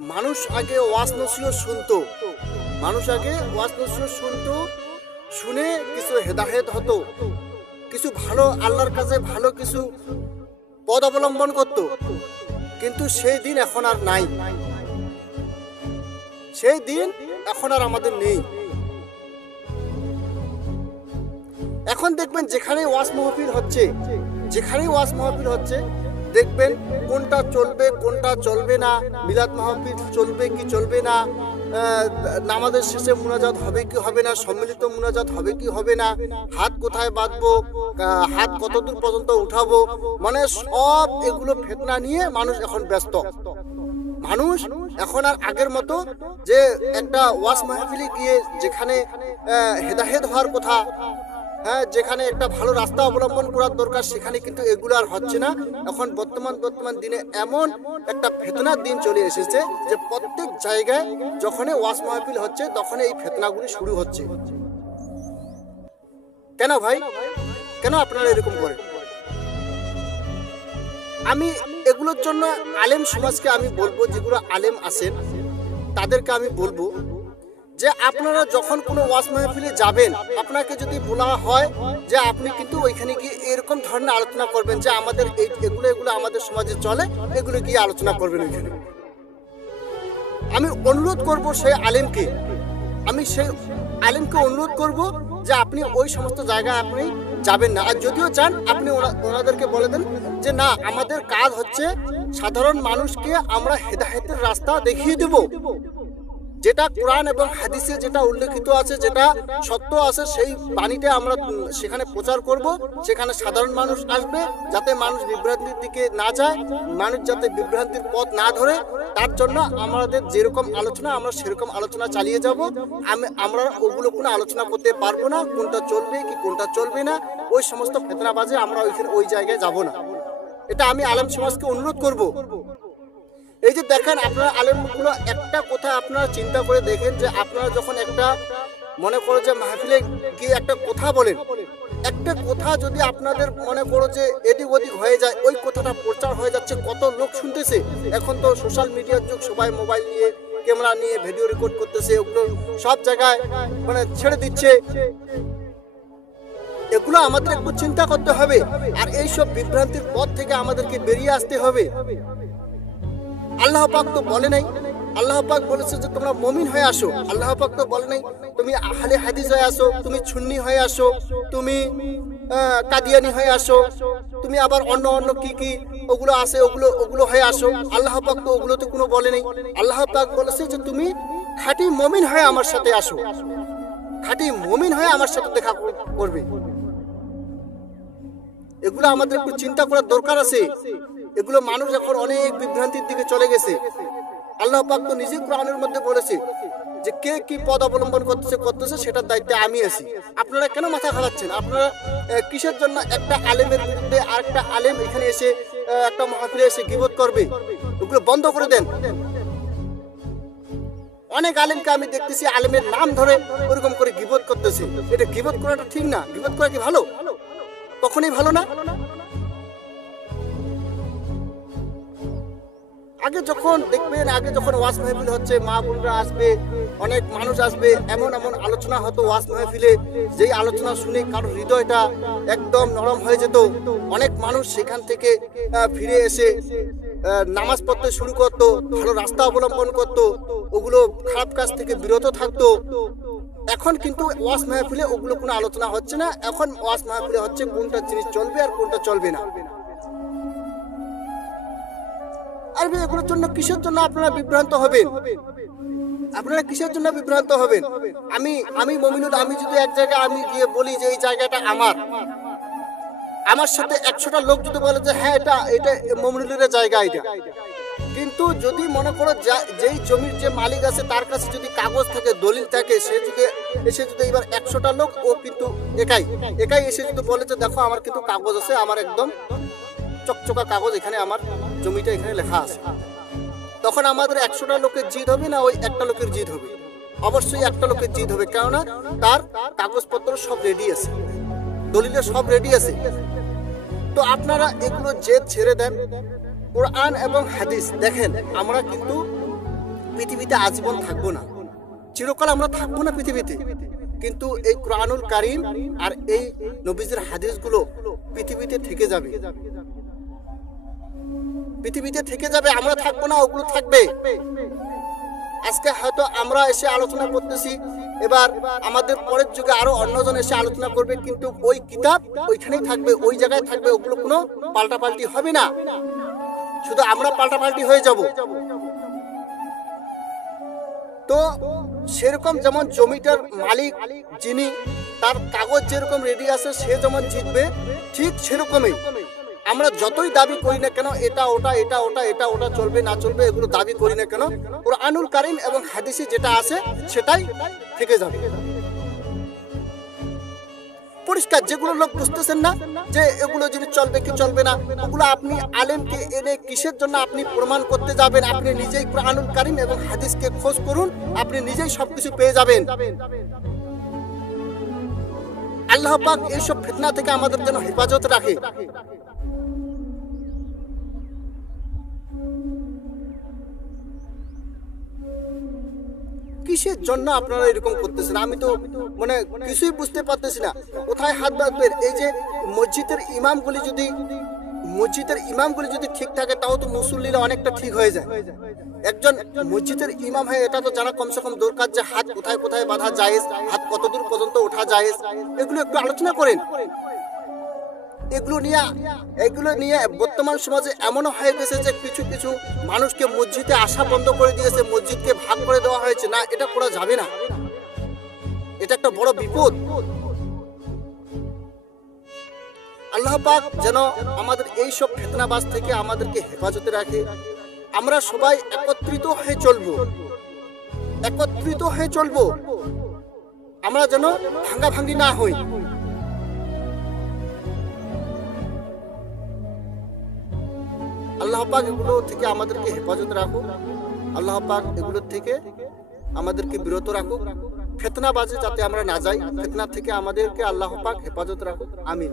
মানুষ আগে ওয়াজ নসিহত শুনতো, মানুষ আগে ওয়াজ নসিহত শুনতো, শুনে কিছু হেদায়েত হতো, কিছু ভালো আল্লাহর কাছে ভালো কিছু পথ অবলম্বন করত। কিন্তু সেই দিন এখন আর নাই, সেই দিন এখন আর আমাদের নেই। এখন দেখবেন যেখানে ওয়াজ মাহফিল হচ্ছে, যেখানেই ওয়াজ মাহফিল হচ্ছে, দেখবেন কোনটা চলবে কোনটা চলবে না, মিলাদ মাহফিল চলবে কি চলবে না, নামাজের শেষে মুনাজাত হবে কি হবে না, সম্মিলিত মুনাজাত হবে কি হবে না, হাত কোথায় বাঁধবো, হাত কতদূর পর্যন্ত উঠাবো, মানে সব এগুলো ফিতনা নিয়ে মানুষ এখন ব্যস্ত। মানুষ এখন আর আগের মতো যে একটা ওয়াজ মাহফিলে গিয়ে যেখানে হেদায়েত হওয়ার কথা, হ্যাঁ, যেখানে একটা ভালো রাস্তা অবলম্বন করার দরকার, সেখানে কিন্তু এগুলো আর হচ্ছে না। এখন বর্তমান দিনে এমন একটা ফিতনার দিন চলে এসেছে যে প্রত্যেক জায়গায় যখনই ওয়াজ মাহফিল হচ্ছে তখন এই ফিতনাগুলি শুরু হচ্ছে। কেন ভাই, কেন আপনারা এরকম করেন? আমি এগুলোর জন্য আলেম সমাজকে আমি বলবো, যেগুলো আলেম আছেন তাদেরকে আমি বলবো যে আপনারা যখন কোনো ওয়াজ মাহফিলে যাবেন, আপনাকে যদি বলা হয় যে আপনি কিন্তু ওইখানে গিয়ে এরকম ধরনের আলোচনা করবেন যে আমাদের এগুলো আমাদের সমাজে চলে, এগুলো গিয়ে আলোচনা করবেন ওইখানে। আমি অনুরোধ করব সেই আলেমকে, আমি সেই আলেমকে অনুরোধ করব যে আপনি ওই সমস্ত জায়গায় আপনি যাবেন না। আর যদিও চান আপনি ওনাদেরকে বলে দেন যে না, আমাদের কাজ হচ্ছে সাধারণ মানুষকে আমরা হেদায়েতের রাস্তা দেখিয়ে দেব, যেটা কোরআন এবং হাদিসে যেটা উল্লেখিত আছে, যেটা সত্য আছে, সেই বাণীটা আমরা সেখানে প্রচার করব। সেখানে সাধারণ মানুষ আসবে, যাতে মানুষ বিভ্রান্তির দিকে না যায়, মানুষ যাতে বিভ্রান্তির পথ না ধরে, তার জন্য আমাদের যেরকম আলোচনা আমরা সেরকম আলোচনা চালিয়ে যাব। আমরা ওগুলো কোনো আলোচনা করতে পারবো না, কোনটা চলবে কি কোনটা চলবে না, ওই সমস্ত ফিতনাবাজে আমরা ওই জায়গায় যাব না। এটা আমি আলেম সমাজকে অনুরোধ করব। এই যে দেখেন আপনারা আলেমগুলো একটা কথা আপনারা চিন্তা করে দেখেন যে আপনারা যখন একটা মনে করো যে মাহফিলে গিয়ে একটা কথা বলেন, একটা কথা যদি আপনাদের মনে করো যে এদিক ওদিক হয়ে যায়, ওই কথাটা প্রচার হয়ে যাচ্ছে, কত লোক শুনতেছে। এখন তো সোশ্যাল মিডিয়ার যুগ, সবাই মোবাইল নিয়ে ক্যামেরা নিয়ে ভিডিও রেকর্ড করতেছে, ওগুলো সব জায়গায় মানে ছেড়ে দিচ্ছে। এগুলো আমাদের একটু চিন্তা করতে হবে, আর এইসব বিভ্রান্তির পথ থেকে আমাদেরকে বেরিয়ে আসতে হবে। আল্লাহ পাক তো বলে নাই, আল্লাহ পাক বলেছে যে তোমরা মুমিন হয়ে আসো। আল্লাহ পাক তো বলে নাই তুমি আহলে হাদিস হয়ে আসো, তুমি সুন্নি হয়ে আসো, তুমি কাদিয়ানি হয়ে আসো, তুমি আবার অন্য কি ওগুলো আছে ওগুলো হয়ে আসো। আল্লাহ পাক তো ওগুলো তো কোনো বলে নাই। আল্লাহ পাক বলেছে যে তুমি খাঁটি মুমিন হয়ে আমার সাথে আসো, খাঁটি মুমিন হয়ে আমার সাথে দেখা করবে। এগুলো আমাদের একটু চিন্তা করার দরকার আছে। এগুলো মানুষ এখন অনেক বিভ্রান্তির দিকে চলে গেছে। আল্লাহ পাক তো নিজে কোরআনের মধ্যে বলেছে যে কে কি পথ অবলম্বন করতেছে সেটার দায়িত্বে আমি আছি। আপনারা কেন মাথা খাওয়াচ্ছেন? আপনারা কিসের জন্য একটা আলেমের বিরুদ্ধে আরেকটা আলেম এখানে এসে একটা মাহফিলে এসে গীবত করবে? ওগুলো বন্ধ করে দেন। অনেক আলেমকে আমি দেখতেছি আলেমের নাম ধরে ওরকম করে গীবত করতেছে। এটা গীবত করাটা ঠিক না। গীবত করা কি ভালো? কখনোই ভালো না। আগে যখন দেখবেন, আগে যখন ওয়াজ মাহফিল হচ্ছে, মা বোনরা আসবে, অনেক মানুষ আসবে, এমন আলোচনা হতো ওয়াজ মাহফিলে, যেই আলোচনা শুনে কারোর হৃদয়টা একদম নরম হয়ে যেত। অনেক মানুষ সেখান থেকে ফিরে এসে নামাজ পড়তে শুরু করতো, ভালো রাস্তা অবলম্বন করতো, ওগুলো খারাপ কাজ থেকে বিরত থাকতো। এখন কিন্তু ওয়াজ মাহফিলে ওগুলো কোনো আলোচনা হচ্ছে না। এখন ওয়াজ মাহফিলে হচ্ছে কোনটা জিনিস চলবে আর কোনটা চলবে না। আর এগুলোর জন্য কিসের জন্য আপনারা বিভ্রান্ত হবেন? আপনারা কিসের জন্য বিভ্রান্ত হবেন? আমি মমিনুল, আমি যদি এক জায়গায় আমি গিয়ে বলি যে এই জায়গাটা আমার সাথে 100টা লোক যদি বলে যে হ্যাঁ এটা মমিনুলের জায়গা, এটা কিন্তু যদি মনে করো যেই জমির যে মালিক আছে তার কাছে যদি কাগজ থাকে, দলিল থাকে, সে যদি এসে যদি এবার 100টা লোক, ও কিন্তু একাই এসে যদি বলে যে দেখো আমার কিন্তু কাগজ আছে, আমার একদম চকচকা কাগজ, এখানে আমার জমিটা এখানে লেখা আছে, তখন আমাদের 100টা লোকের জিত হবে না ওই একটা লোকের জিত হবে? অবশ্যই একটা লোকের জিত হবে, কেননা তার কাগজপত্র সব রেডি আছে, দলিলে সব রেডি আছে। তো আপনারা এগুলো জেদ ছেড়ে দেন, কোরআন এবং হাদিস দেখেন। আমরা কিন্তু পৃথিবীতে আজীবন থাকবো না, চিরকাল আমরা থাকবো না পৃথিবীতে, কিন্তু এই কোরআনুল কারীম আর এই নবীজির হাদিসগুলো পৃথিবীতে থেকে যাবে, পৃথিবীতে থেকে যাবে, আমরা থাকবো না, ওগুলো থাকবে। আজকে হয়তো আমরা এসে আলোচনা করতেছি, এবার আমাদের পরের যুগে আরো অন্যজন এসে আলোচনা করবে, কিন্তু ওই কিতাব ওইখানেই থাকবে, ওই জায়গায় থাকবে, ওগুলো কোনো পাল্টাপাল্টি হবে না, শুধু আমরা পাল্টাপাল্টি হয়ে যাব। তো সেরকম যেমন জমিটার মালিক যিনি, তার কাগজ যেরকম রেডি আছে, সে যেমন জিতবে, ঠিক সেরকমই আমরা যতই দাবি করি না কেন এটা ওটা এটা ওটা এটা ওটা চলবে না চলবে, এগুলো দাবি করি না কেন, কুরআনুল কারীম এবং হাদিসে যেটা আছে সেটাই থেকে যাবে পরিষ্কার। যেগুলো লোক বুঝতেছেন না যে এগুলো জিনিস চলবে কি চলবে না, ওগুলো আপনি আলেমকে এনে কিসের জন্য আপনি প্রমাণ করতে যাবেন? আপনি নিজেই কুরআনুল কারীম এবং হাদিসকে খোঁজ করুন, আপনি নিজেই সবকিছু পেয়ে যাবেন। আল্লাহ পাক এইসব ফিতনা থেকে আমাদের যেন হেফাজত রাখে। কিসের জন্য আপনারা এরকম করতেছেন আমি তো মানে কিছুই বুঝতে পারতেছি না, কোথায় হাত বাঁধবেন? এই যে মসজিদের ইমামগুলি যদি ঠিক থাকে, তাও তো মুসল্লিরা অনেকটা ঠিক হয়ে যায়। একজন মসজিদের ইমাম হয়ে এটা তো জানা কমসে কম দরকার যে হাত কোথায় কোথায় বাঁধা জায়েজ, হাত কতদূর পর্যন্ত ওঠা জায়েজ, এগুলো একটু আলোচনা করেন। এগুলো নিয়ে বর্তমান সমাজে এমনও হয়ে গেছে যে কিছু কিছু মানুষকে মসজিদে আসা বন্ধ করে দিয়েছে, মসজিদকে ভাগ করে দেওয়া হয়েছে। না, এটা করা যাবে না, এটা একটা বড় বিপদ। আল্লাহ পাক যেন আমাদের এই সব ফিতনাবাজ থেকে আমাদেরকে হেফাজতে রাখে। আমরা সবাই একত্রিত হয়ে চলবো, আমরা যেন ভাঙ্গাভাঙ্গি না হই। আল্লাহ পাক এগুলো থেকে আমাদেরকে হেফাজত রাখুক, আল্লাহ পাক এগুলোর থেকে আমাদেরকে বিরত রাখুক, ফিতনাবাজে যাতে আমরা না যাই, ফিতনা থেকে আমাদেরকে আল্লাহ পাক হেফাজত রাখুক। আমিন।